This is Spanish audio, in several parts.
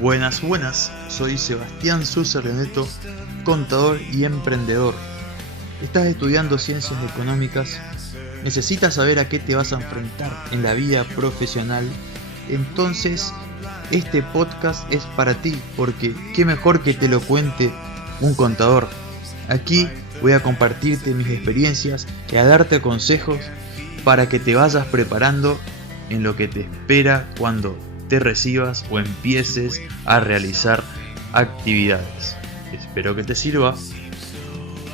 Buenas, buenas, soy Sebastián Suser-Leneto, contador y emprendedor. ¿Estás estudiando ciencias económicas? ¿Necesitas saber a qué te vas a enfrentar en la vida profesional? Entonces, este podcast es para ti, porque qué mejor que te lo cuente un contador. Aquí voy a compartirte mis experiencias y a darte consejos para que te vayas preparando en lo que te espera cuando te recibas o empieces a realizar actividades. Espero que te sirva.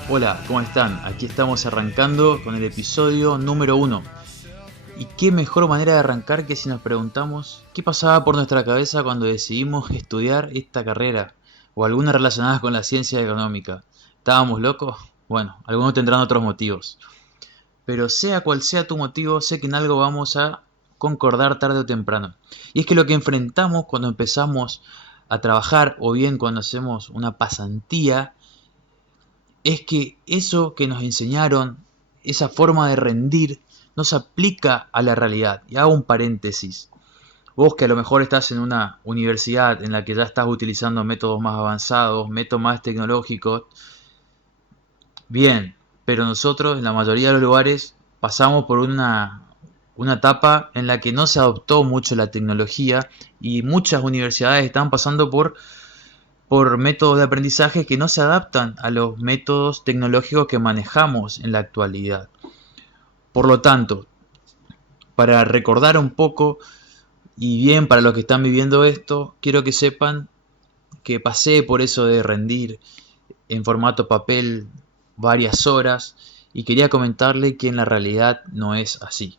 Hola, ¿cómo están? Aquí estamos arrancando con el episodio número 1. Y qué mejor manera de arrancar que si nos preguntamos qué pasaba por nuestra cabeza cuando decidimos estudiar esta carrera o alguna relacionada con la ciencia económica. ¿Estábamos locos? Bueno, algunos tendrán otros motivos. Pero sea cual sea tu motivo, sé que en algo vamos a concordar tarde o temprano. Y es que lo que enfrentamos cuando empezamos a trabajar o bien cuando hacemos una pasantía es que eso que nos enseñaron, esa forma de rendir, no se aplica a la realidad. Y hago un paréntesis. Vos que a lo mejor estás en una universidad en la que ya estás utilizando métodos más avanzados, métodos más tecnológicos, bien, pero nosotros en la mayoría de los lugares pasamos por una etapa en la que no se adoptó mucho la tecnología y muchas universidades están pasando por métodos de aprendizaje que no se adaptan a los métodos tecnológicos que manejamos en la actualidad. Por lo tanto, para recordar un poco y bien para los que están viviendo esto, quiero que sepan que pasé por eso de rendir en formato papel varias horas y quería comentarle que en la realidad no es así.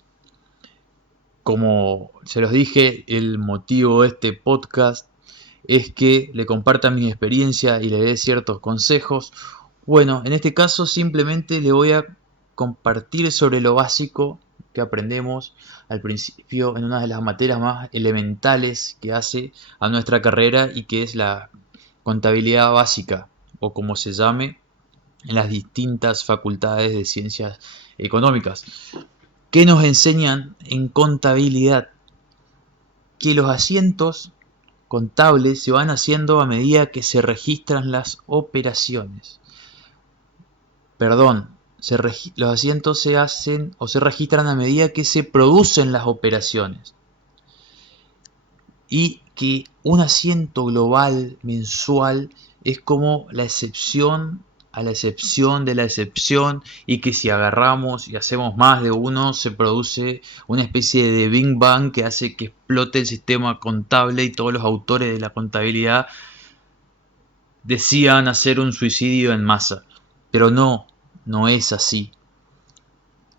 Como se los dije, el motivo de este podcast es que le comparta mi experiencia y le dé ciertos consejos. Bueno, en este caso simplemente le voy a compartir sobre lo básico que aprendemos al principio en una de las materias más elementales que hace a nuestra carrera y que es la contabilidad básica, o como se llame en las distintas facultades de ciencias económicas. ¿Qué nos enseñan en contabilidad? Que los asientos contables se van haciendo a medida que se registran las operaciones. Perdón, los asientos se hacen o se registran a medida que se producen las operaciones. Y que un asiento global mensual es como la excepción a la excepción de la excepción, y que si agarramos y hacemos más de uno se produce una especie de Big Bang que hace que explote el sistema contable y todos los autores de la contabilidad decían hacer un suicidio en masa. Pero no es así.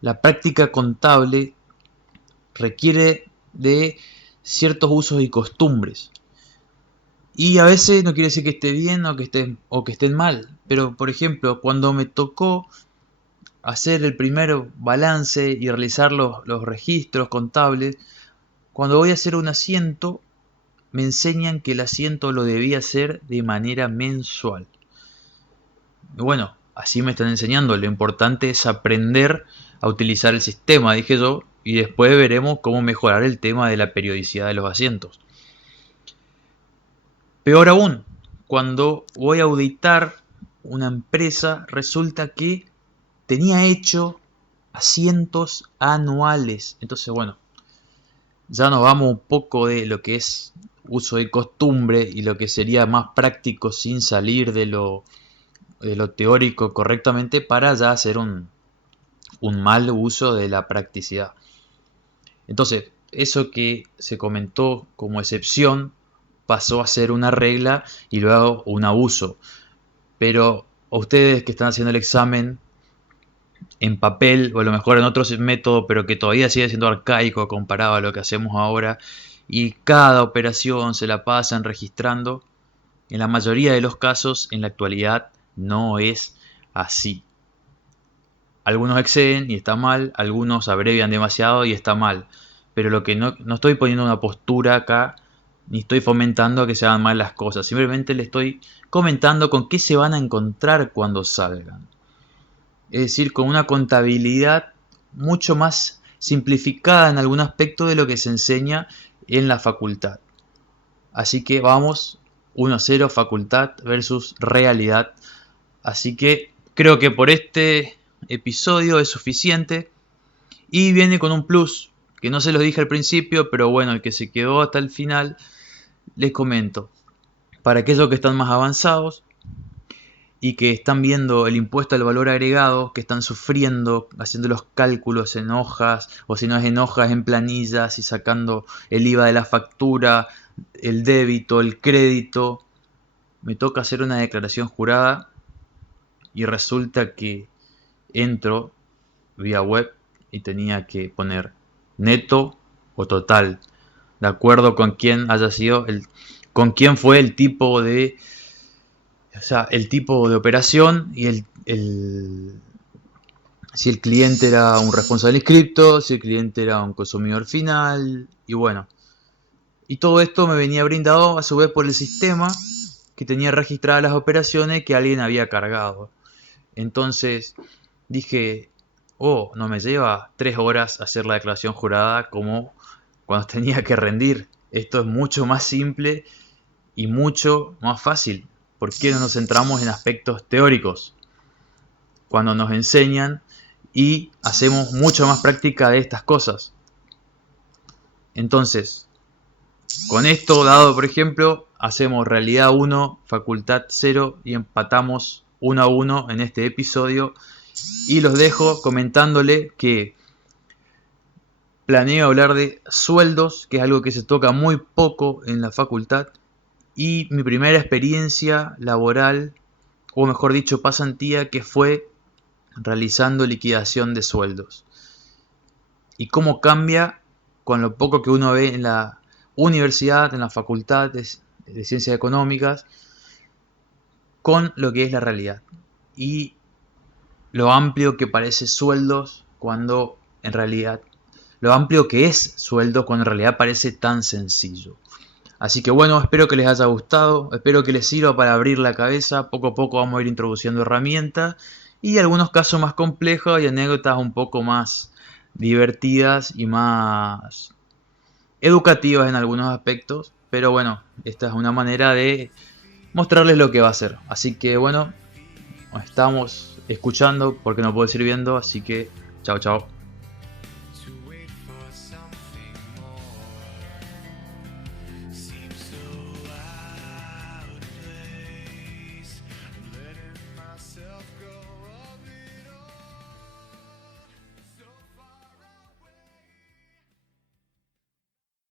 La práctica contable requiere de ciertos usos y costumbres. Y a veces no quiere decir que esté bien o que estén mal. Pero, por ejemplo, cuando me tocó hacer el primer balance y realizar los registros contables, cuando voy a hacer un asiento, me enseñan que el asiento lo debía hacer de manera mensual. Bueno, así me están enseñando. Lo importante es aprender a utilizar el sistema, dije yo, y después veremos cómo mejorar el tema de la periodicidad de los asientos. Peor aún, cuando voy a auditar una empresa, resulta que tenía hecho asientos anuales. Entonces, bueno, ya nos vamos un poco de lo que es uso de costumbre y lo que sería más práctico sin salir de lo teórico correctamente, para ya hacer un mal uso de la practicidad. Entonces, eso que se comentó como excepción pasó a ser una regla y luego un abuso. Pero a ustedes que están haciendo el examen en papel o a lo mejor en otro método, pero que todavía sigue siendo arcaico comparado a lo que hacemos ahora, y cada operación se la pasan registrando, en la mayoría de los casos en la actualidad no es así. Algunos exceden y está mal, algunos abrevian demasiado y está mal. Pero lo que no estoy poniendo una postura acá, ni estoy fomentando a que se hagan mal las cosas. Simplemente le estoy comentando con qué se van a encontrar cuando salgan. Es decir, con una contabilidad mucho más simplificada en algún aspecto de lo que se enseña en la facultad. Así que vamos, 1-0 facultad versus realidad. Así que creo que por este episodio es suficiente. Y viene con un plus, que no se los dije al principio, pero bueno, el que se quedó hasta el final, les comento. Para aquellos que están más avanzados y que están viendo el impuesto al valor agregado, que están sufriendo, haciendo los cálculos en hojas, o si no es en hojas, en planillas, y sacando el IVA de la factura, el débito, el crédito, me toca hacer una declaración jurada y resulta que entro vía web y tenía que poner neto o total, de acuerdo con quién haya sido con quién fue el tipo de, o sea, el tipo de operación y si el cliente era un responsable inscripto, si el cliente era un consumidor final, y bueno. Y todo esto me venía brindado a su vez por el sistema que tenía registradas las operaciones que alguien había cargado. Entonces dije, oh, no me lleva 3 horas hacer la declaración jurada como cuando tenía que rendir. Esto es mucho más simple y mucho más fácil. ¿Por qué no nos centramos en aspectos teóricos? Cuando nos enseñan y hacemos mucho más práctica de estas cosas. Entonces, con esto dado, por ejemplo, hacemos realidad 1, facultad 0 y empatamos 1-1 en este episodio. Y los dejo comentándole que planeo hablar de sueldos, que es algo que se toca muy poco en la facultad. Y mi primera experiencia laboral, o mejor dicho, pasantía, que fue realizando liquidación de sueldos. Y cómo cambia con lo poco que uno ve en la universidad, en la facultad de ciencias económicas, con lo que es la realidad. Y lo amplio que parece sueldos cuando en realidad, lo amplio que es sueldos cuando en realidad parece tan sencillo. Así que bueno, espero que les haya gustado, espero que les sirva para abrir la cabeza. Poco a poco vamos a ir introduciendo herramientas y algunos casos más complejos y anécdotas un poco más divertidas y más educativas en algunos aspectos. Pero bueno, esta es una manera de mostrarles lo que va a ser. Así que bueno, estamos escuchando porque no puedo seguir viendo, así que chao chao.